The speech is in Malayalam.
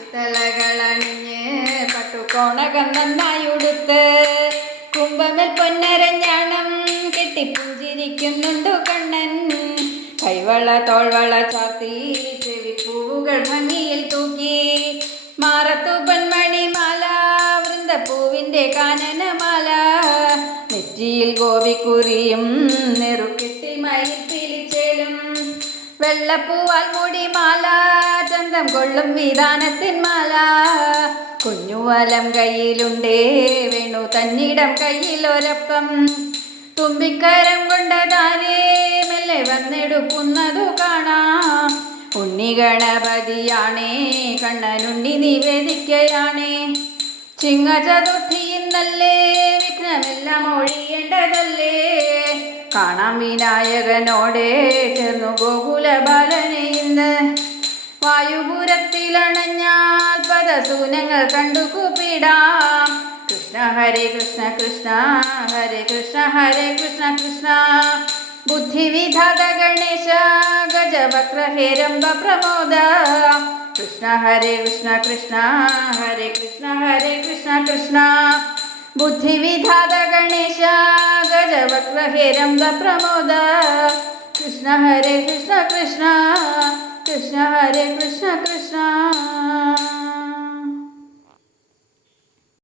ചിത്തലകളണിഞ്ഞ് പട്ടുകോണകം നന്നായി ഉടുത്ത് കുംഭമേൽ പൊന്നരഞ്ഞാണം കെട്ടി പുഞ്ചിരിക്കുന്നുണ്ടു കണ്ണൻ. കൈവള തോൾവള ചാത്തി ചെവിപ്പൂവുകൾ ഭംഗിയിൽ തൂക്കി മാറത്തു പൊന്മണിമാല വൃന്ദപ്പൂവിന്റെ കാനനമാല. നെറ്റിയിൽ ഗോപിക്കുറിയും നെറുക്കെട്ടി മയിൽ പിരിച്ചേലും വെള്ളപ്പൂവാൽ മുടി ചന്തം കൊള്ളും വിധാനത്തിൻ മാല. കുഞ്ഞുവലം കയ്യിലുണ്ടേ വേണു തന്നിടം കയ്യിലൊരപ്പം തുമ്പിക്കരം കൊണ്ടതാനേ മെല്ലെ വന്നെടുക്കുന്നതു കാണാം. ഉണ്ണി ഗണപതിയാണേ കണ്ണനുണ്ണി നിവേദിക്കയാണേ. ചിങ്ങ ഇന്നല്ലേ വിഘ്നമെല്ലാം ഒഴിയേണ്ടതല്ലേ. കാണാം വിനായകനോടെ ചേർന്നു ഗോകുല ബാലനെ ഇന്ന്. വായുപുരത്തിലണഞ്ഞാൽ പദസൂനങ്ങൾ കണ്ടു കൂപ്പിടാം. കൃഷ്ണ ഹരേ കൃഷ്ണ കൃഷ്ണ ഹരേ കൃഷ്ണ ഹരേ കൃഷ്ണ കൃഷ്ണ. ബുദ്ധിവിധാത ഗണേശ ഗജവക്ര ഹേരംബ പ്രമോദ. കൃഷ്ണ ഹരേ കൃഷ്ണ കൃഷ്ണ ഹരേ കൃഷ്ണ ഹരേ കൃഷ്ണ കൃഷ്ണ. ബുദ്ധിവിധാത ഗണേശ ഗജവക്ര ഹേരംബ പ്രമോദ. കൃഷ്ണ ഹരേ കൃഷ്ണ കൃഷ്ണ